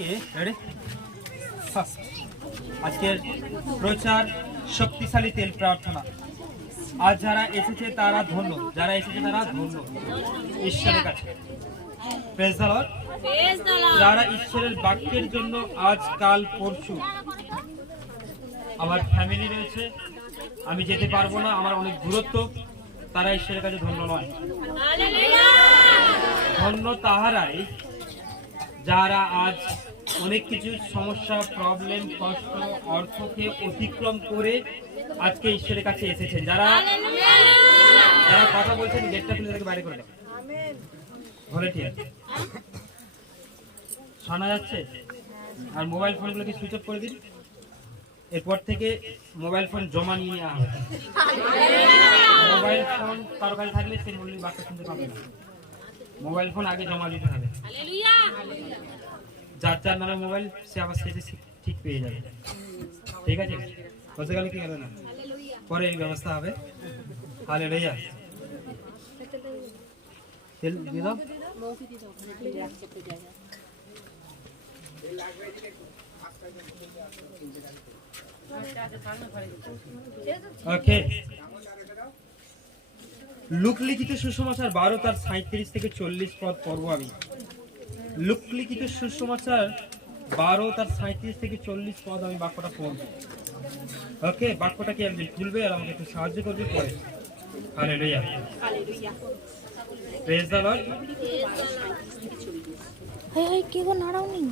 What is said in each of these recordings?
Okay ready first আজকের প্রচার শক্তিশালী তেল প্রার্থনা। আজ যারা এসেছে তারা ধন্য, যারা এসেছে তারা ধন্য ঈশ্বরের কাছে। Praise the Lord. যারা ঈশ্বরের বাক্যের জন্য আজ কাল পরশু, আমার ফ্যামিলি রয়েছে, আমি যেতে পারবো না, আমার অনেক দূরত্ব, তারা ঈশ্বরের কাছে ধন্য নয়। ধন্য তাহারাই যারা আজ অনেক কিছু সমস্যা, প্রবলেম, কষ্ট, অর্থকে অতিক্রম করে আজকে ঈশ্বরের কাছে এসেছেন। যারা যারা কথা বলছেন গেটটা খুলে তাদেরকে বাইরে করে দেন। ভলেন্টিয়ার শোনা যাচ্ছে? আর মোবাইল ফোনগুলোকে সুইচ অফ করে দিন। এরপর থেকে মোবাইল ফোন জমা নিয়ে নেওয়া হবে। মোবাইল ফোন কারো কাছে থাকলে সে মূল্যের বাক্য শুনতে পাবে না। মোবাইল ফোন আগে জমা দিতে হবে। যার যার নামে মোবাইল সে আবার সেটা ঠিক পেয়ে যাবে। ঠিক আছে? বসে গেলে কি হবে না, পরে এই ব্যবস্থা হবে। হালেলুয়া। তেল দিয়ে দাও। ওকে, লুকলিখিত সুসমাচার 12:37 থেকে 40 পদ পড়ব আমি। লুকলিখিত সুসমাচার 12:37 থেকে 40 পদ আমি বাক্যটা পড়ব। ওকে, বাক্যটাকে একদিন খুলবে আর আমাকে একটু সাহায্য করবে পরে। হালেলুয়া। Praise the Lord. এই কি গো নাড়াওনি?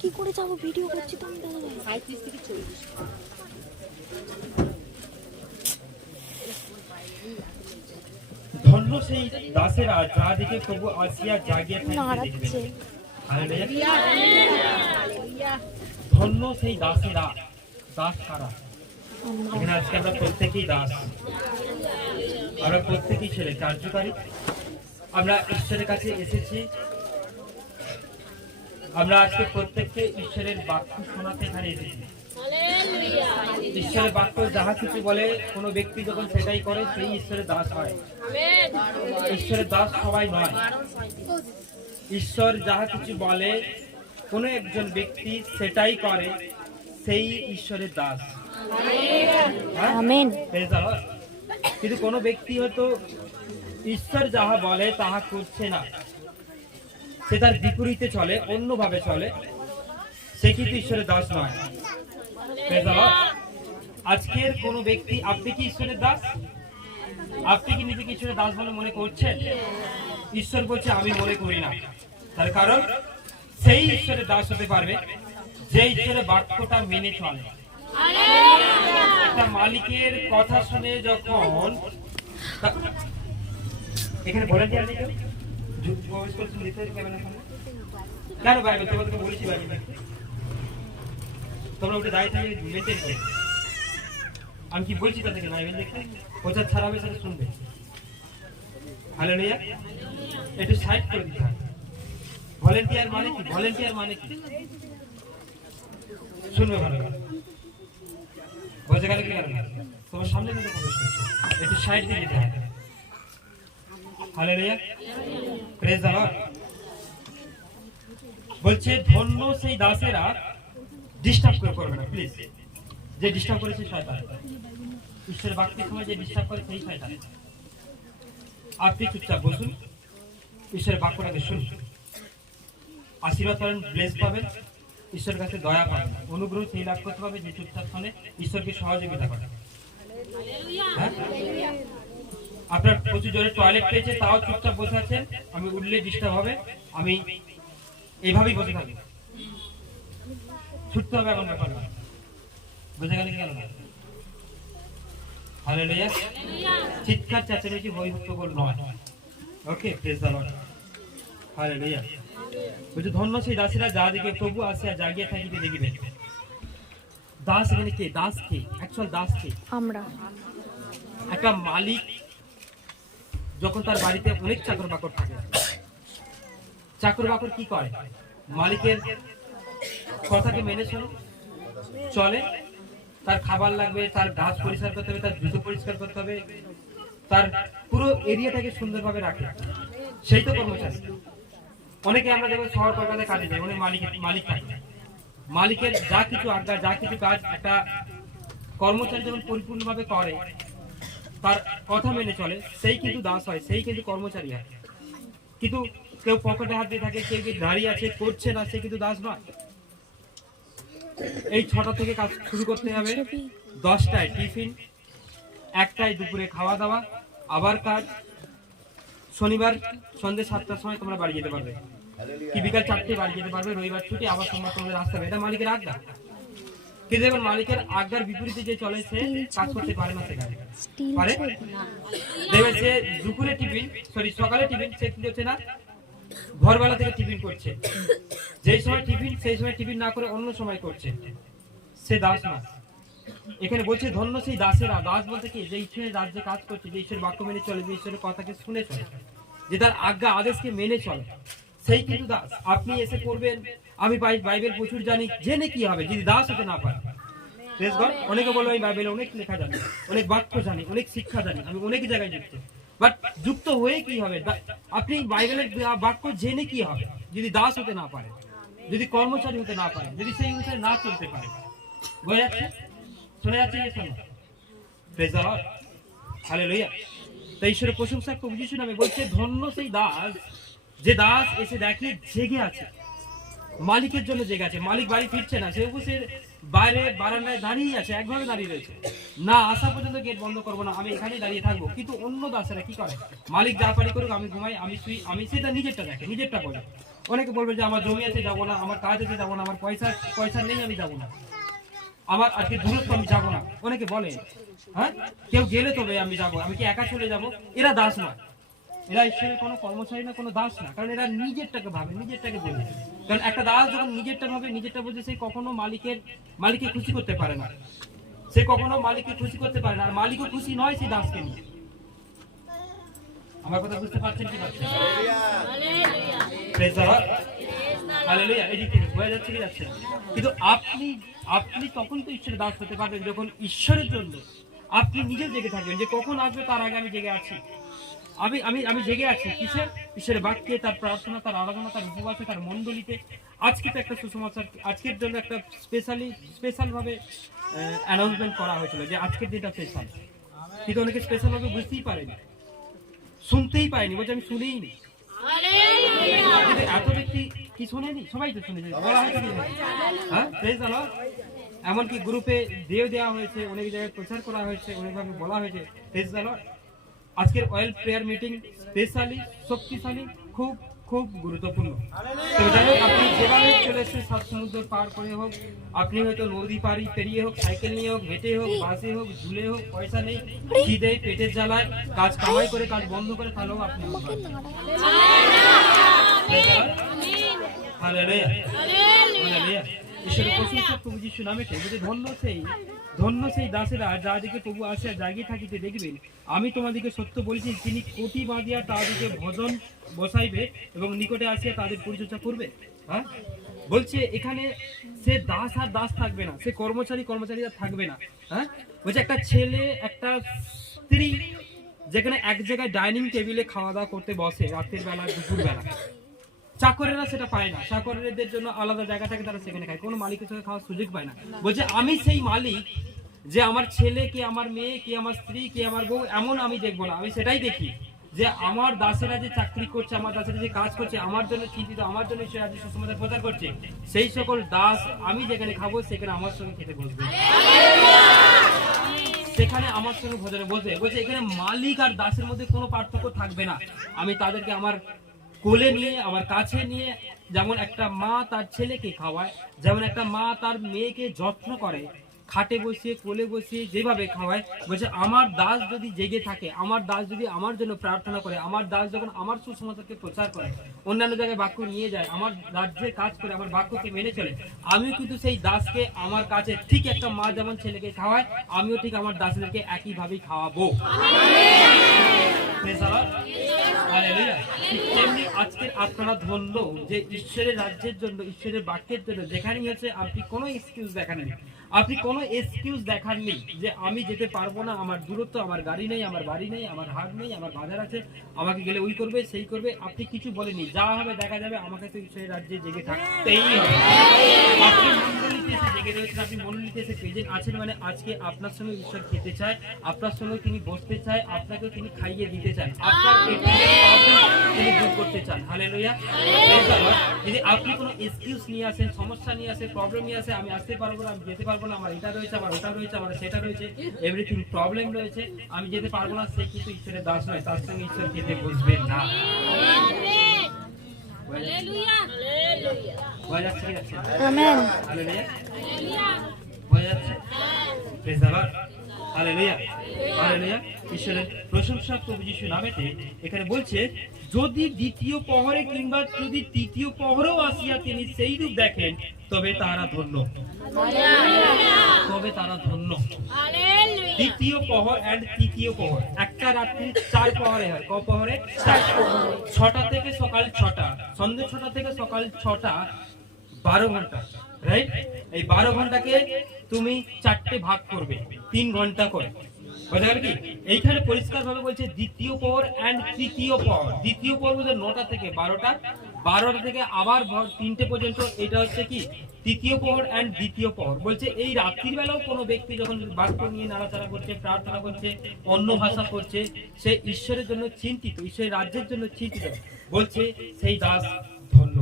কি করে যাবো, ভিডিও করছি তো আমি দাদা ভাই। 35 থেকে 40। ধন্য সেই দাসেরা যাদিকে প্রভু আসিয়া জাগিয়া নাড়াচ্ছে। হালেলুয়া। ধন্য সেই দাসেরা। দাস কারা? এখানে আজকে আমরা প্রত্যেকেই দাস, আমরা প্রত্যেকেই ছেলে কার্যকারী। আমরা ঈশ্বরের কাছে এসেছি। আমরা আজকে প্রত্যেককে ঈশ্বরের বাক্য শোনাতে এখানে এসেছি। ঈশ্বরের বাক্য যাহা কিছু বলে কোনো ব্যক্তি যখন সেটাই করে সেই ঈশ্বরের দাস হয়। ঈশ্বরের দাস সবাই নয়। ঈশ্বর যাহা কিছু বলে কোনো একজন ব্যক্তি সেটাই করে, সেই ঈশ্বরের দাস। আমেন। কিন্তু কোনো ব্যক্তি হয়তো ঈশ্বর যাহা বলে তাহা করছে না, সে তার বিপরীতে চলে, অন্যভাবে চলে, সে কিন্তু ঈশ্বরের দাস নয়। আজকের কোন ব্যক্তি, আপনি কি ঈশ্বরের দাস? আপনি কি নিজেকে ঈশ্বরের দাস বলে মনে করছেন? ঈশ্বর বলছে আমি মনে করি না। তার কারণ সেই ঈশ্বরের দাস হতে পারবে যে ঈশ্বরের বাক্যটা মেনে চলে। একটা মালিকের কথা শুনে যখন এখানে ভলেন্টিয়ার নেই কেন? কেন বাইবেল তোমাদেরকে বলেছি বাইবেল তোমরা ওটা দায়িত্ব মেনটেন করো। আমি কি বলছি তাদেরকে বাইবেল দেখতে? প্রচার ছাড়াবে সেটা শুনবে। হালেলুয়া। একটু সাইড করে দিতে হবে। ভলেন্টিয়ার মানে কি? ভলেন্টিয়ার মানে কি? শুনবে ভালো করে। বোঝা গেল কি? তোমার সামনে থেকে প্রবেশ করছে, একটু সাইড দিয়ে দিতে হবে। হালেলুয়া। Praise the Lord. বলছে ধন্য সেই দাসেরা। ডিস্টার্ব করবে না প্লিজ। যে ডিস্টার্ব করেছে শয়তান। ঈশ্বরের বাক্যের সময় যে ডিস্টার্ব করে সেই শয়তান। আপনি চুপচাপ বসুন, ঈশ্বরের বাক্যটাকে শুনুন, আশীর্বাদ পাবেন, ব্লেস পাবেন, ঈশ্বরের কাছে দয়া পাবেন, অনুগ্রহ সেই লাভ করতে পারবে যে চুপচাপ শুনে ঈশ্বরকে সহযোগিতা করে। হ্যাঁ, আপনার প্রচুর জোরে টয়লেট পেয়েছে তাও চুপচাপ বসে আছেন, আমি উঠলে ডিস্টার্ব হবে, আমি এইভাবেই বসে থাকি, ছুটতে হবে এমন ব্যাপার না। বোঝা গেল কি গেল না? হালেলুয়া। চিৎকার চেঁচামেচি হই হট্টগোল নয়। ওকে, প্রেজ দ্য লর্ড। হালেলুয়া। বলছে ধন্য সেই দাসেরা যাদিকে প্রভু আসিয়া জাগিয়া থাকিতে দেখিবে। দাস এখানে কে? দাস কে? অ্যাকচুয়াল দাস কে? আমরা। একটা মালিক যখন তার বাড়িতে অনেক চাকর বাকর থাকে, চাকর বাকর কি করে? মালিকের কথাকে মেনে চলে। তার খাবার লাগবে, তার গাছ পরিষ্কার করতে হবে, তার জুতো পরিষ্কার করতে হবে, তার পুরো এরিয়াটাকে সুন্দরভাবে রাখে। সেই তো কর্মচারী। অনেকে আমরা দেখবো শহর কলকাতায় কাজে যাই, অনেক মালিক থাকে, মালিকের যা কিছু আজ্ঞা যা কিছু কাজ একটা কর্মচারী যখন পরিপূর্ণভাবে করে, তার কথা মেনে চলে, সেই কিন্তু দাস হয়, সেই কিন্তু কর্মচারী হয়। কিন্তু কেউ পকেটে হাত দিয়ে থাকে, কেউ দাঁড়িয়ে আছে করছে না, সে কিন্তু দাস নয়। এই 6টা থেকে কাজ শুরু করতে হবে, 10টায় টিফিন, 1টায় দুপুরে খাওয়া দাওয়া, আবার কাজ। শনিবার সন্ধ্যে 7টার সময় তোমরা বাড়ি যেতে পারবে, কি বিকাল 4টে বাড়ি যেতে পারবে, রবিবার ছুটি, আবার সোমবার তোমাদের আসতে হবে। এটা মালিকের আজ্ঞা। কিন্তু দেখুন মালিকের আজ্ঞার বিপরীতে যে চলে, সে কাজ করতে পারে না, সেখানে পারে। দেখবেন সে দুপুরে টিফিন, সকালে টিফিন, সে কি হচ্ছে না, ভোরবেলা থেকে টিফিন করছে, যেই সময় টিফিন সেই সময় টিফিন না করে অন্য সময় করছে, সে দাস না। এখানে বলছে ধন্য সেই দাসেরা। দাস বলতে কি, যে ঈশ্বরের রাজ্যে কাজ করছে, যে ঈশ্বরের বাক্য মেনে চলে, যে ঈশ্বরের কথাকে শুনে চলে, যে তার আজ্ঞা আদেশকে মেনে চলে, সেই কিন্তু দাস। আপনি এসে করবেন আমি বাইবেল প্রচুর জানি, জেনে কি হবে যদি দাস হতে না পারে? অনেকে বলো আমি বাইবেলে অনেক লেখা জানি, অনেক বাক্য জানি, অনেক শিক্ষা জানি, আমি অনেক জায়গায় যুক্ত, বাট যুক্ত হয়ে কি হবে? আপনি বাইবেলের বাক্য জেনে কি হবে যদি দাস হতে না পারে, যদি কর্মচারী হতে না পারে, যদি সেই অনুসারে না চলতে পারে? বোঝা যাচ্ছে? শুনে যাচ্ছে? Praise the Lord, hallelujah. তাই ঈশ্বরের প্রশংসা প্রভু যিশু নামে বলছে ধন্য সেই দাস, যে দাস এসে দেখে জেগে আছে, মালিকের জন্য জেগে আছে। মালিক বাড়ি ফিরছে না, সে বসে বাইরে বারান্দায় দাঁড়িয়ে আছে, একভাবে দাঁড়িয়ে রয়েছে, না আসা পর্যন্ত গেট বন্ধ করবো না, আমি এখানেই দাঁড়িয়ে থাকবো। কিন্তু অন্য দাসেরা কি করে? মালিক যা পারি করুক, আমি ঘুমাই, আমি শুই, আমি সেটা নিজেরটা দেখে, নিজেরটা বলে। অনেকে বলবে যে আমার জমি আছে যাবো না, আমার কাজ আছে যাবো না, আমার পয়সা নেই আমি যাবো না, আমার আজকে দূরত্ব আমি যাবো না, অনেকে বলে। হ্যাঁ, কেউ গেলে তবে আমি যাবো, আমি কি একা চলে যাবো? এরা দাস নয়, এরা ঈশ্বরের কোনো কর্মচারী না, কোনো দাস না, কারণ এরা নিজেরটাকে ভাবে, নিজেরটাকে বোঝে। কারণ একটা দাস যখন নিজেরটা ভাবে, নিজেরটা বোঝে, সে কখনো মালিককে খুশি করতে পারে না, সে কখনো মালিককে খুশি করতে পারে না, আর মালিকও খুশি নয় সেই দাসকে নিয়ে। আমার কথা বুঝতে পারছেন কি পারছেন? Praise the Lord, hallelujah. এই দিকে হয়ে যাচ্ছে কি যাচ্ছে না? কিন্তু আপনি তখন তো ঈশ্বরের দাস হতে পারবেন যখন ঈশ্বরের জন্য আপনি নিজে জেগে থাকবেন, যে কখন আসবে তার আগে আমি জেগে আছি। আমি জেগে আছি কিসের? ঈশ্বরের বাক্যে, তার প্রার্থনা, তার আরাধনা, তার উপবাসে, তার মণ্ডলীতে। আজকে তো একটা সুসমাচার, আজকের জন্য একটা স্পেশাল ভাবে অ্যানাউন্সমেন্ট করা হয়েছিল যে আজকের দিনটা স্পেশাল। কিন্তু অনেকে স্পেশাল ভাবে বুঝতেই পারেনি, শুনতেই পায়নি, বলছে আমি শুনেইনি। কিন্তু এত ব্যক্তি কি শোনেনি? সবাই তো শুনেছে, বলা হয়েছে কি? হ্যাঁ, প্রেজ দ্য লর্ড। এমনকি গ্রুপে দেওয়া হয়েছে, অনেক জায়গায় প্রচার করা হয়েছে, অনেকভাবে বলা হয়েছে, প্রেজ দ্য লর্ড। আজকের অয়েল প্রেয়ার মিটিং স্পেশালি শক্তিশালী, খুব খুব গুরুত্বপূর্ণ। তো যাই হোক, আপনি যেভাবে চলে এসেছেন, 7 সমুদ্র পার করে হোক, আপনি হয়তো নদী পাড়ি পেরিয়ে হোক, সাইকেল নিয়ে হোক, হেঁটে হোক, বাসে হোক, ঝুলে হোক, পয়সা নেই, খিদে পেটের জ্বালায়, কাজ কামাই করে, কাজ বন্ধ করে, তাহলেও আপনি হালেলুয়া, হালেলুয়া। ঈশ্বরের প্রশংসা প্রভু যিশু নামে। ধন্য সেই দাসেরা যাদিকে প্রভু আসিয়া জাগিয়ে থাকিতে দেখবেন। আমি তোমাদিকে সত্য বলেছি, তিনি কোটি বাঁধিয়া তাদিকে ভজন বসাইবে এবং নিকটে আসিয়া তাদের পরিচর্যা করবে। হ্যাঁ, বলছে এখানে সে দাস আর দাস থাকবে না, সে কর্মচারীরা থাকবে না। হ্যাঁ, বলছে একটা ছেলে, একটা স্ত্রী যেখানে এক জায়গায় ডাইনিং টেবিলে খাওয়া দাওয়া করতে বসে, রাতের বেলা, দুপুর বেলা, চাকরেরা সেটা পায় না, চাকরদের জন্য আলাদা জায়গা থাকে, তারা সেখানে খায়, কোনো মালিকের সঙ্গে খাওয়ার সুযোগ পায় না। বলছে আমি সেই মালিক, যে আমার ছেলে কি, আমার মেয়ে কি, আমার স্ত্রী কি, আমার বউ, এমন আমি দেখবো না। আমি সেটাই দেখি যে আমার দাসেরা যে চাকরি করছে, আমার দাসেরা যে কাজ করছে, আমার জন্য চিন্তিত, আমার জন্য সে আজ সুসমাচার প্রচার করছে, সেই সকল দাস আমি যেখানে খাবো সেখানে আমার সঙ্গে খেতে বসবে, সেখানে আমার সঙ্গে ভোজনে বসবে। বলছে এখানে মালিক আর দাসের মধ্যে কোনো পার্থক্য থাকবে না। আমি তাদেরকে আমার কোলে নিয়ে, আমার কাছে নিয়ে, যেমন একটা মা তার ছেলেকে খাওয়ায়, যেমন একটা মা তার মেয়েকে যত্ন করে, খাটে বসিয়ে, কোলে বসিয়ে যেভাবে খাওয়ায়, বলছে আমার দাস যদি জেগে থাকে, আমার দাস যদি আমার জন্য প্রার্থনা করে, আমার দাস যখন আমার সুসমাচারকে প্রচার করে, অন্যান্য জায়গায় বাক্য নিয়ে যায়, আমার রাজ্যে কাজ করে, আমার বাক্যকে মেনে চলে, আমিও কিন্তু সেই দাসকে আমার কাছে, ঠিক একটা মা যেমন ছেলেকে খাওয়ায়, আমিও ঠিক আমার দাসদেরকে একইভাবেই খাওয়াবো। তেমনি আজকে আপনারা ধন্য যে ঈশ্বরের রাজ্যের জন্য, ঈশ্বরের বাক্যের জন্য যেখানেই হচ্ছে আপনি কোনো এক্সকিউজ দেখান নেই, আপনি কোনো এক্সকিউজ দেখার নেই যে আমি যেতে পারবো না, আমার দূরত্ব, আমার গাড়ি নেই, আমার বাড়ি নেই, আমার হাট নেই, আমার বাজার আছে, আমাকে গেলে ওই করবে সেই করবে। আপনি কিছু বলেননি, যা হবে দেখা যাবে, আমাকে তো সেই রাজ্যে জেগে থাকতেই হবে। আপনি মণ্ডলীতে এসে জেগে রয়েছেন, আপনি মণ্ডলীতে এসে প্রেজেন্ট আছেন, মানে আজকে আপনার সঙ্গে ঈশ্বর খেতে চায়, আপনার সঙ্গে তিনি বসতে চায়, আপনাকে তিনি খাইয়ে দিতে চান, আপনার তিনি দূর করতে চান। হালেলুয়া। যদি আপনি কোনো এক্সকিউজ নিয়ে আসেন, সমস্যা নিয়ে আসেন, প্রবলেম নিয়ে আসে, আমি আসতে পারবো না, আমি যেতে পারবো না, আমার এটা রয়েছে, আমার ওটা রয়েছে, আমার সেটা রয়েছে, এভরিথিং প্রবলেম রয়েছে, আমি যেতে পারবো না, সে কিন্তু ঈশ্বরের দাস নয়, তার সঙ্গে ঈশ্বর খেতে বসবেন না। বোঝা যাচ্ছে কি যাচ্ছে? আমেন। হালেলুয়া। বোঝা যাচ্ছে? Praise the Lord. Hallelujah. Hallelujah. ঈশ্বরের প্রশংসা প্রভু যিশুর নামেতে এখানে বলছে, যদি দ্বিতীয় প্রহরে কিংবা যদি তৃতীয় প্রহরেও আসিয়া তিনি সেই রূপ দেখেন, তবে তারা ধন্য। তবে তারা ধন্য। দ্বিতীয় প্রহর এন্ড তৃতীয় প্রহর, একটা রাত্রি 4 প্রহরে হয়। ক প্রহরে? 4 প্রহরে। 6টা থেকে সকাল 6টা, সন্ধ্যে 6টা থেকে সকাল 6টা, 12 ঘন্টা, রাইট? এই 12 ঘন্টাকে তুমি 4টে ভাগ করবে, 3 ঘন্টা করে। বোঝা গেল কি? এইখানে পরিষ্কার ভাবে বলছে দ্বিতীয় প্রহর এন্ড তৃতীয় প্রহর। দ্বিতীয় প্রহর বলতে 9টা থেকে 12টা, 12টা থেকে আবার 3টে পর্যন্ত, এটা হচ্ছে কি তৃতীয় প্রহর এন্ড দ্বিতীয় প্রহর। বলছে এই রাত্রির বেলাও কোনো ব্যক্তি যখন বাক্য নিয়ে নাড়াচাড়া করছে, প্রার্থনা করছে, অন্য ভাষা করছে, সে ঈশ্বরের জন্য চিন্তিত, ঈশ্বরের রাজ্যের জন্য চিন্তিত, বলছে সেই দাস ধন্য।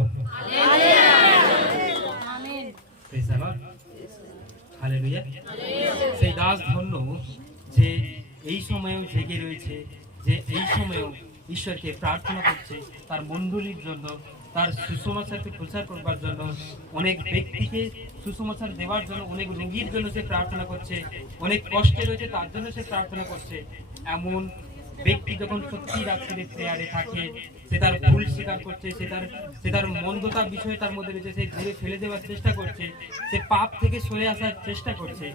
হালেলুয়া। সেই দাস ধন্য যে এই সময়েও জেগে রয়েছে, যে এই সময়েও ঈশ্বরকে প্রার্থনা করছে, তার মণ্ডলীর জন্য, তার সুসমাচারকে প্রচার করবার জন্য, অনেক ব্যক্তিকে সুসমাচার দেওয়ার জন্য, অনেক রোগীর জন্য সে প্রার্থনা করছে, অনেক কষ্টে রয়েছে তার জন্য সে প্রার্থনা করছে। এমন ব্যক্তি যখন সত্যি রাত্রিরে প্রেয়ারে থাকে, সে তার ভুল স্বীকার করছে, সে তার মন্দতার বিষয় তার মধ্যে রয়েছে, সে দূরে ফেলে দেওয়ার চেষ্টা করছে, সে পাপ থেকে সরে আসার চেষ্টা করছে,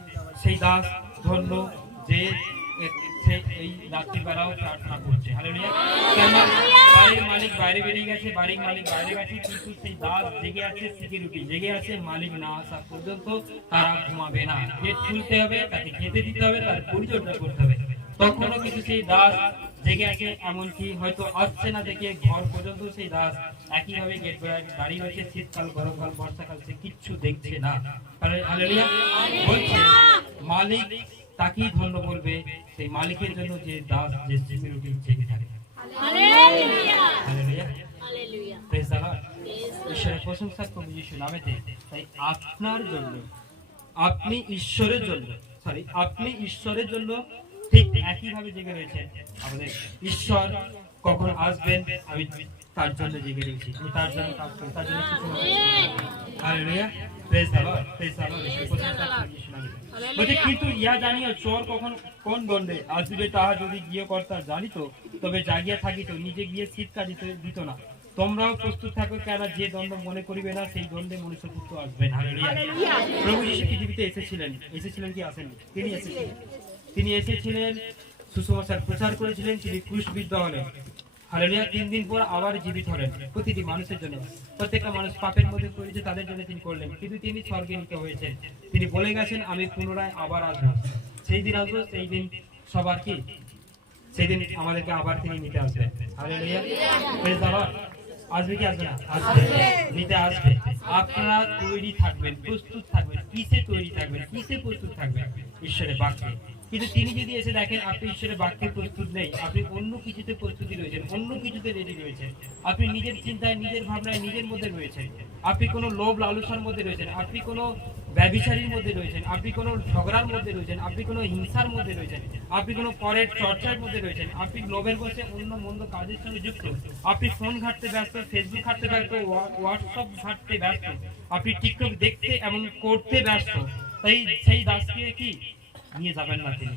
সেই দাস ধন্য যে এই রাত্রিবেলাও প্রার্থনা করছে। হালেলুয়া। বাড়ির মালিক বাইরে বেরিয়ে গেছে, বাড়ির মালিক বাইরে গেছে, কিন্তু সেই দাস জেগে আছে, সিকিউরিটি জেগে আছে, মালিক না আসা পর্যন্ত তারা ঘুমাবে না। গেট খুলতে হবে, তাকে খেতে দিতে হবে, তার পরিচর্যা করতে হবে। তখনও কিন্তু সেই দাস জেগে আছে, এমনকি হয়তো আসছে না দেখে ঘর পর্যন্ত সেই দাস একইভাবে গেট দাঁড়িয়ে রয়েছে, শীতকাল, গরমকাল, বর্ষাকাল, সে কিচ্ছু দেখছে না। হালেলুয়া। বলছে মালিক তাকেই ধন্য বলবে, সেই মালিকের জন্য যে দাস, যে সিকিউরিটি জেগে থাকে। Hallelujah. Hallelujah. Praise the Lord. ঈশ্বরের প্রশংসা প্রভু যিশুর নামেতে। তাই আপনার জন্য, আপনি ঈশ্বরের জন্য, আপনি ঈশ্বরের জন্য ঠিক একইভাবে জেগে রয়েছেন। আমাদের ঈশ্বর কখন আসবেন আমি তার জন্য জেগে রয়েছি, আমি তার জন্য কাজ করি, তার জন্য কিছু। Hallelujah. Praise the Lord. Praise the Lord. ঈশ্বরের প্রশংসা প্রভু যিশুর নামেতে। বলছে কিন্তু ইয়া জানিও চোর কখন কোন দণ্ডে আসবে, তাহা যদি গিয়ে কর্তা জানিত, তবে জাগিয়া থাকিত, নিজে গিয়ে চিৎকার দিত না। তোমরাও প্রস্তুত থাকো, কেন যে দণ্ড মনে করিবে না, সেই দণ্ডে মনুষ্যপুত্র আসবেন। হালেলুয়া। প্রভু যিশু পৃথিবীতে এসেছিলেন কি আসেননি? তিনি এসেছিলেন, সুসমাচার প্রচার করেছিলেন, তিনি ক্রুশবিদ্ধ হলেন। হালেলুয়া। 3 দিন পর আবার জীবিত হলেন প্রতিটি মানুষের জন্য। প্রত্যেকটা মানুষ পাপের মধ্যে পড়েছে, তাদের জন্য তিনি করলেন, কিন্তু তিনি স্বর্গে নিতে হয়েছেন। তিনি বলে গেছেন আমি পুনরায় আবার আসবো, সেই দিন আসবো, সেই দিন সবার কি, সেই দিন আমাদেরকে আবার তিনি নিতে আসবেন। হালেলুয়া। Praise the Lord. আসবে কি আসবে না? আসবে, নিতে আসবে। আপনারা তৈরি থাকবেন, প্রস্তুত থাকবেন। কিসে তৈরি থাকবেন, কিসে প্রস্তুত থাকবেন? ঈশ্বরের বাক্যে। কিন্তু তিনি যদি এসে দেখেন আপনি ঈশ্বরের বাক্যে প্রস্তুত নেই, আপনি অন্য কিছুতে প্রস্তুতি রয়েছেন, অন্য কিছুতে রেডি রয়েছেন, আপনি নিজের চিন্তায়, নিজের ভাবনায়, নিজের মধ্যে রয়েছেন, আপনি কোনো লোভ লালসার মধ্যে রয়েছেন, আপনি কোনো ব্যভিচারীর মধ্যে রয়েছেন, আপনি কোনো ঝগড়ার মধ্যে রয়েছেন, আপনি কোনো হিংসার মধ্যে রয়েছেন, আপনি কোনো পরের চর্চার মধ্যে রয়েছেন, আপনি লোভের বসে অন্য মন্দ কাজের সঙ্গে যুক্ত, আপনি ফোন ঘাঁটতে ব্যস্ত, ফেসবুক ঘাঁটতে ব্যস্ত, হোয়াটসঅ্যাপ ঘাঁটতে ব্যস্ত, আপনি টিকটক দেখতে এবং করতে ব্যস্ত, তাই সেই দাসকে কি নিয়ে যাবেন না তিনি।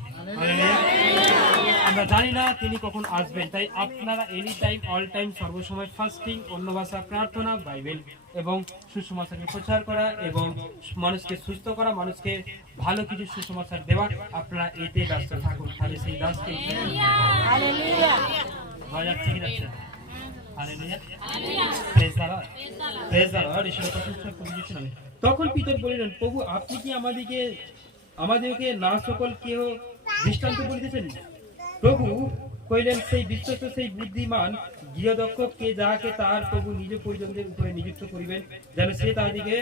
আমরা জানি না তিনি কখন আসবেন, তাই আপনারা এনি টাইম, অল টাইম, সর্বসময় ফাস্টিং, অন্য ভাষা প্রার্থনা, বাইবেল এবং সুসমাচারকে প্রচার করা এবং মানুষকে সুস্থ করা, মানুষকে ভালো কিছু সুসমাচার দেওয়া, আপনারা এতে ব্যস্ত থাকুন। তাহলে সেই দাসকে যাচ্ছে কি যাচ্ছে? Hallelujah praise the Lord praise the Lord ঈশ্বরের প্রশংসা করিতেছেন। তখন পিতর বলিলেন, প্রভু আপনি কি আমাদেরকে না সকল কেউ দৃষ্টান্ত বলিতেছেন? প্রভু কইলেন, সেই বিশ্বস্ত সেই বুদ্ধিমান গৃহদক্ষ কে যাহাকে তাহার প্রভু নিজ পরিজনদের উপরে নিযুক্ত করিবেন, যেন সে তাহাদিকে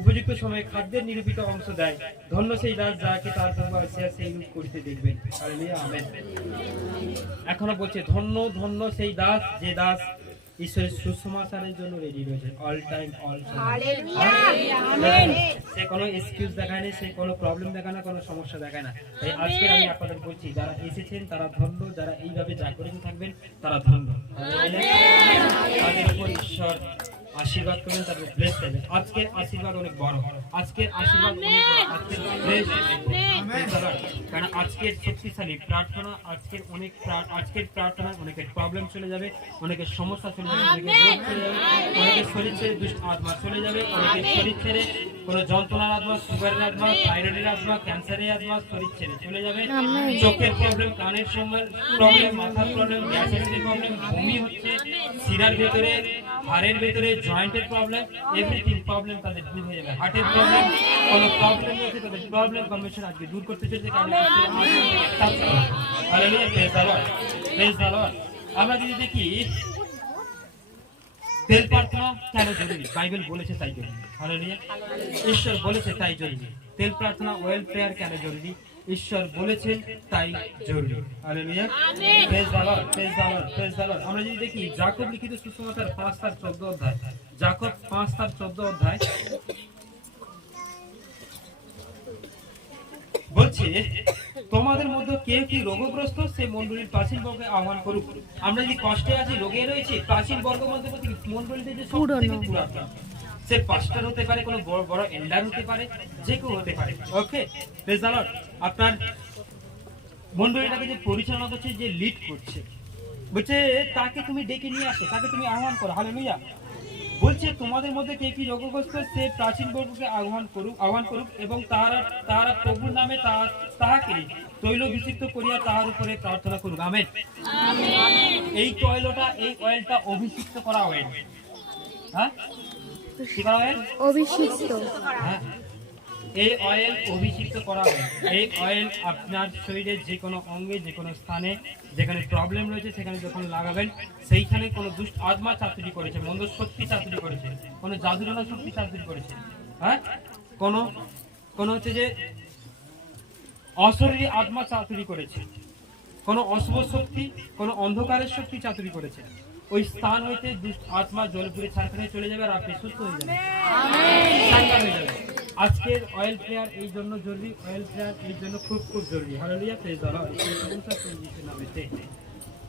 উপযুক্ত সময়ে খাদ্যের নিরূপিত অংশ দেয়। ধন্য সেই দাস যাহাকে তাহার প্রভু আসিয়া সেই রূপ করিতে দেখবেন। Hallelujah amen. এখনো বলছে, ধন্য ধন্য সেই দাস যে দাস ঈশ্বরের সুসমাচারের জন্য রেডি রয়েছে, অল টাইম অল সে কোনো এক্সকিউজ দেখায় না, সে কোনো প্রবলেম দেখায় না, কোনো সমস্যা দেখায় না। তাই আজকে আমি আপনাদের বলছি, যারা এসেছেন তারা ধন্য, যারা এইভাবে জাগরণ থাকবেন তারা ধন্য। তাদের উপর ঈশ্বর আশীর্বাদ করবেন, তাদের ব্লেস করবেন। আজকের আশীর্বাদ অনেক বড়, আজকের আশীর্বাদ অনেক বড়, আজকের ব্লেস, কারণ আজকের শক্তিশালী প্রার্থনা, আজকের প্রার্থনা অনেকের প্রবলেম চলে যাবে, অনেকের সমস্যা চলে যাবে, অনেকের রোগ চলে যাবে, অনেকের শরীর ছেড়ে দুষ্ট আত্মা চলে যাবে, অনেকের শরীর ছেড়ে কোনো যন্ত্রণার আত্মা, সুগারের আত্মা, থাইরয়েডের আত্মা, ক্যান্সারের আত্মা শরীর ছেড়ে চলে যাবে। চোখের প্রবলেম, কানের প্রবলেম, মাথার প্রবলেম, গ্যাসের প্রবলেম, বমি হচ্ছে, শিরার ভেতরে, হাড়ের ভেতরে, জয়েন্টের প্রবলেম, এভরিথিং প্রবলেম তাদের দূর হয়ে যাবে। হার্টের প্রবলেম, কোনো প্রবলেম রয়েছে তাদের প্রবলেম কমিশন আজকে দূর করতে চলেছে। Hallelujah praise the Lord praise the Lord. আমরা যদি দেখি তেল প্রার্থনা কেন জরুরি, বাইবেল বলেছে তাই জরুরি। হালেলুয়া, ঈশ্বর বলেছে তাই জরুরি। তেল প্রার্থনা, ওয়েল প্রেয়ার কেন জরুরি, ঈশ্বর বলেছেন তাই জরুরি। Hallelujah praise the Lord praise the Lord praise the Lord. আমরা যদি দেখি যাকব লিখিত সুসমাচার 5:14 অধ্যায়, যাকব 5:14 অধ্যায় বলছে, তোমাদের মধ্যে কেউ কি রোগগ্রস্ত সেই মণ্ডলীর প্রাচীন বর্গকে আহ্বান করুক। আমরা যদি কষ্টে আছি, রোগে রয়েছে, প্রাচীন বর্গ মধ্যে মণ্ডলীতে যে সবথেকে পুরাতন, সে পাস্টার হতে পারে, কোনো বড় বড় এল্ডার হতে পারে, যে কেউ হতে পারে। ওকে প্রেজ দ্য লর্ড। আপনার মণ্ডলীটাকে যে পরিচালনা করছে, যে লিড করছে, বলছে তাকে তুমি ডেকে নিয়ে আসো, তাকে তুমি আহ্বান করো। হালেলুয়া বলছে, তোমাদের মধ্যে কে কি রোগগ্রস্ত সে প্রাচীন বর্গকে আহ্বান করুক এবং তাহারা প্রভুর নামে তাহাকে তৈলাভিষিক্ত করিয়া তাহার উপরে প্রার্থনা করুক। আমেন। এই তৈলটা, এই অয়েলটা অভিষিক্ত করা অয়েল। হ্যাঁ, কি করা অয়েল? অভিষিক্ত। হ্যাঁ, এই অয়েল অভিষিক্ত করা অয়েল। এই অয়েল আপনার শরীরে যে কোনো অঙ্গে, যে কোনো স্থানে যেখানে প্রবলেম রয়েছে সেখানে যখন লাগাবেন, সেইখানে কোনো দুষ্ট আত্মা চাতুরি করেছে, মন্দ শক্তি চাতুরি করেছে, কোনো জাদুটনা শক্তি চাতুরি করেছে, হ্যাঁ, কোনো হচ্ছে যে অশরীরী আত্মা চাতুরি করেছে, কোনো অশুভ শক্তি, কোনো অন্ধকারের শক্তি চাতুরি করেছে, ওই স্থান হইতে দুষ্ট আত্মা জলপুরে ছাড়খানে চলে যাবে আর আপনি সুস্থ হয়ে যাবেন, সাঙ্গার হয়ে যাবে। আজকের অয়েল প্রেয়ার এই জন্য জরুরি, অয়েল প্রেয়ার এই জন্য খুব খুব জরুরি। Hallelujah praise the Lord.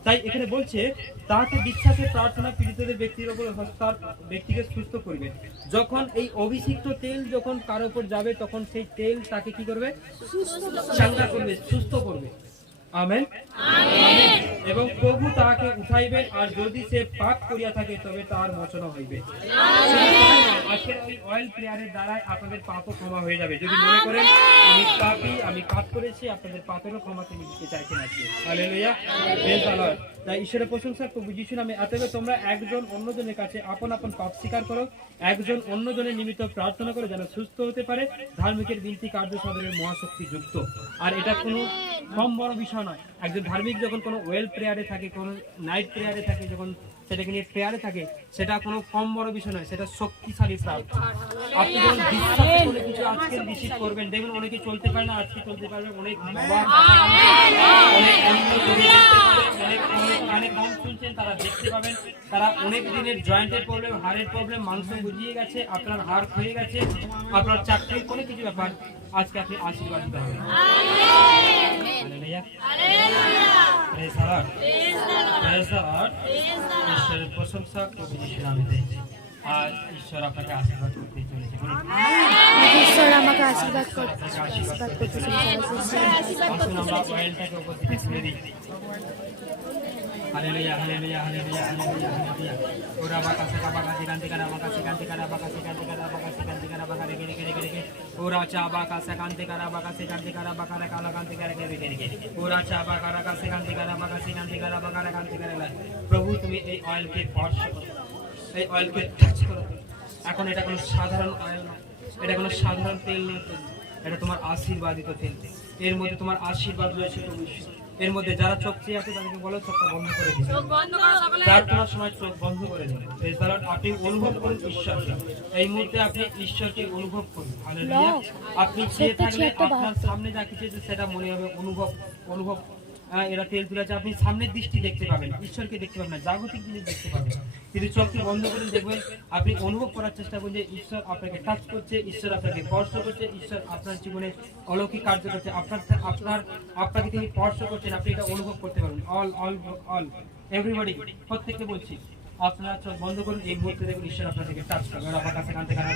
তাই এখানে বলছে, তাহাকে বিশ্বাসে প্রার্থনা পীড়িতদের ব্যক্তির উপর হস্তার ব্যক্তিকে সুস্থ করবে। যখন এই অভিষিক্ত তেল যখন কারো উপর যাবে, তখন সেই তেল তাকে কি করবে? চাঙ্গা করবে, সুস্থ করবে। আমেন। এবং প্রভু তাহাকে উঠাইবেন, আর যদি সে পাপ করিয়া থাকে তবে তার মোচন হইবে। আজকের ওই অয়েল প্রেয়ারের দ্বারাই আপনাদের পাপও ক্ষমা হয়ে যাবে। যদি মনে করেন আমি পাপী, আমি পাপ করেছি, আপনাদের পাপেরও ক্ষমা তিনি দিতে চাইছেন আজকে। Hallelujah praise the Lord. তাই ঈশ্বরের প্রশংসা প্রভু যিশু নামে। অতএব তোমরা একজন অন্যজনের কাছে আপন আপন পাপ স্বীকার করো, একজন অন্যজনের নিমিত্ত প্রার্থনা করো যেন সুস্থ হতে পারে। ধার্মিকের বিনতি কার্য সাধনের মহাশক্তি যুক্ত। আর এটা কোনো কম বড় বিষয় নয়। একজন ধার্মিক যখন কোনো ওয়েল প্রেয়ারে থাকে, কোনো নাইট প্রেয়ারে থাকে, যখন সেটাকে নিয়ে প্রেয়ারে থাকে, সেটা কোনো কম বড় বিষয় নয়, সেটা শক্তিশালী প্রার্থনা। আপনি যখন বিশ্বাস করে কিছু আজকে রিসিভ করবেন, দেখবেন অনেকে চলতে পারে না, আজকে চলতে পারবে। অনেক বাবা, অনেক কানে কম শুনছেন, তারা দেখতে পাবেন। তারা অনেক দিনের জয়েন্টের প্রবলেম, হাড়ের প্রবলেম, মাংস বুঝিয়ে গেছে, আপনার হাড় হয়ে গেছে, আপনার চাকরির কোনো কিছু ব্যাপার, আজকে আপনি আশীর্বাদ দিতে হবে। ঈশ্বরের প্রশংসা প্রভু যিশুর নামে। আজ ঈশ্বর আপনাকে আশীর্বাদ করতে চলেছে। ঈশ্বর আমাকে আশীর্বাদ করতে আসুন আমরা অয়েলটাকে উপর থেকে ছেড়ে দিই। Hallelujah hallelujah hallelujah hallelujah hallelujah. ওরা বাকা সাকা বাকা সিকান্তি কারা বাকা সিকান্তি কারা বাকা সিকান্তি কারা বাকা সিকান্তি কারা বাকা রেখে রেখে রেখে রেখে ওরা চাবা কাছে কান্তি কারা বাকাসে কান্তি কারা বাকারে কালা কান্তি কারা কে কে ওরা চাবা কারা কাছে কান্তি কারা বাকাসে কান্তি কারা বাকারে কান্তি কারা। প্রভু তুমি এই অয়েলকে স্পর্শ করো, এই অয়েলকে টাচ করো। এখন এটা কোনো সাধারণ অয়েল না, এটা কোনো সাধারণ তেল নয়, এটা তোমার আশীর্বাদিত তেল। এর মধ্যে তোমার আশীর্বাদ রয়েছে প্রভু ঈশ্বর। এর মধ্যে যারা চোখ চেয়ে আছে তাদেরকে বলো চোখটা বন্ধ করে দিন, প্রার্থনার সময় চোখ বন্ধ করে দিন। Praise the Lord. আপনি অনুভব করুন ঈশ্বরকে, এই মুহূর্তে আপনি ঈশ্বরকে অনুভব করুন। হালেলুয়া। আপনি চেয়ে থাকলে আপনার সামনে যা কিছু আছে সেটা মনে হবে অনুভব। এরা তেল তুলেছে, আপনি সামনের দৃষ্টি দেখতে পাবেন, ঈশ্বরকে দেখতে পাবেন না, জাগতিক জিনিস দেখতে পাবেন। কিন্তু চোখকে বন্ধ করে দেখবেন, আপনি অনুভব করার চেষ্টা করুন যে ঈশ্বর আপনাকে টাচ করছে, ঈশ্বর আপনাকে স্পর্শ করছে, ঈশ্বর আপনার জীবনে অলৌকিক কার্য করছে, আপনাকে তিনি স্পর্শ করছেন। আপনি এটা অনুভব করতে পারবেন। অল এভরিবডি, প্রত্যেককে বলছি আপনারা চোখ বন্ধ করুন। এই মুহূর্তে দেখুন ঈশ্বর আপনাদেরকে টাচ করবে। আমার কাছে কানতে কানে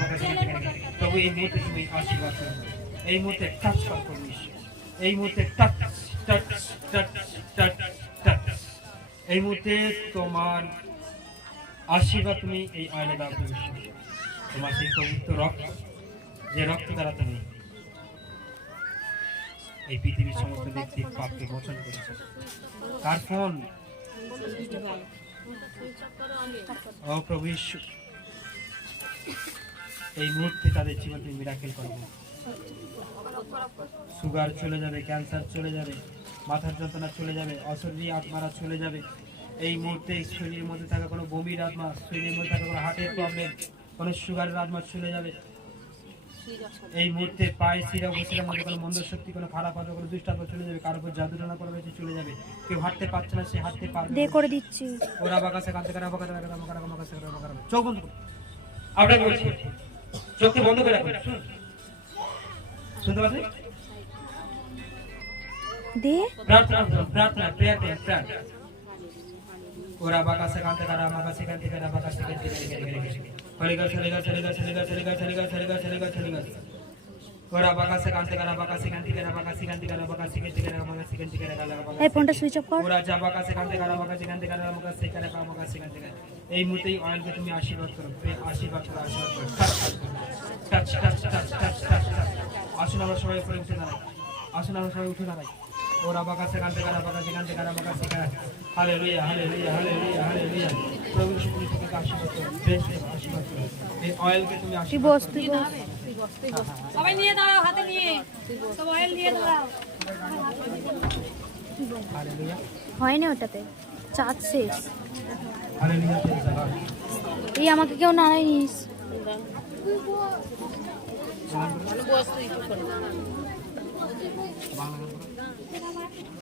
তবু এই মুহূর্তে তুমি আশীর্বাদ করুন, এই মুহূর্তে টাচ করুন ঈশ্বর, এই মুহূর্তে touch touch touch touch touch. এই মুহূর্তে তোমার আশীর্বাদ তুমি এই অয়েলে দাও। তোমার সেই পবিত্র রক্ত, যে রক্ত দ্বারা তুমি এই পৃথিবীর সমস্ত ব্যক্তির পাপকে মোচন করেছো। কার ফোন? ও প্রভু ঈশ্বর, এই মুহূর্তে তাদের জীবন তুমি মিরাকেল করবে। সুগার চলে যাবে, ক্যান্সার চলে যাবে, মাথার যন্ত্রণা চলে যাবে, অশরীরী আত্মারা চলে যাবে। এই মুহূর্তে শরীরের মধ্যে থাকা কোনো বমির আত্মা, শরীরের মধ্যে থাকা কোনো হার্টের প্রবলেম, কোনো সুগারের আত্মা চলে যাবে। এই মুহূর্তে পায়ে শিরা বসিরার মধ্যে কোনো মন্দ শক্তি, কোনো খারাপ আত্মা, কোনো দুষ্ট আত্মা চলে যাবে। কারোর উপর জাদুটনা করা হয়েছে চলে যাবে। কেউ হাঁটতে পারছে না, সে হাঁটতে পারবে। দে করে দিচ্ছি। ওরা বাকাসে কাঁদতে কারা বাকাতে চোখ বন্ধ করুন। আপনাকে বলছি চোখকে বন্ধ করে রাখুন। শুনতে পাচ্ছেন? দে প্রার্থনা প্রেয়ার করুন, প্রেয়ার। ওরা বাকাসে কাঁদতে কারা বাকাসে কাঁদতে কারা বাকাসে কাঁদতে কারা ওরা বাকাসে কাঁদতে কারা বাকাসে কাঁদতে কারা বাকাসে কাঁদতে কারা বাকাসে কাঁদতে কারা বাকাসে কাঁদতে কারা। এই ফোনটা সুইচ অফ কর। ওরা যা বাকাসে কাঁদতে কারা বাকাসে কাঁদতে কারা বাকাসে কারা বাকাসে কাঁদতে কারা। এই মুহূর্তেই অয়েলকে তুমি আশীর্বাদ করো, আশীর্বাদ করো, আশীর্বাদ করো। Touch touch touch touch touch touch. আসুন আমরা সবাই উপরে উঠে দাঁড়াই, আসুন আমরা সবাই উঠে দাঁড়াই। ওরা বাকাসে কাঁদতে কারা বাকাসে কাঁদতে কারা বাকাসে কারা। Hallelujah hallelujah hallelujah hallelujah. প্রভু তুমি তোমাকে আশীর্বাদ করো, বেশ আশীর্বাদ করো। এই অয়েলকে তুমি আশীর্বাদ করো। সবাই নিয়ে দাঁড়াও, হাতে নিয়ে সব অয়েল নিয়ে দাঁড়াও। হালেলুয়া হয়নি ওটাতে, চার্জ শেষ। হালেলুয়া। এই আমাকে কেউ নাড়াই নিস। বস তুই কি করবি? বাংলা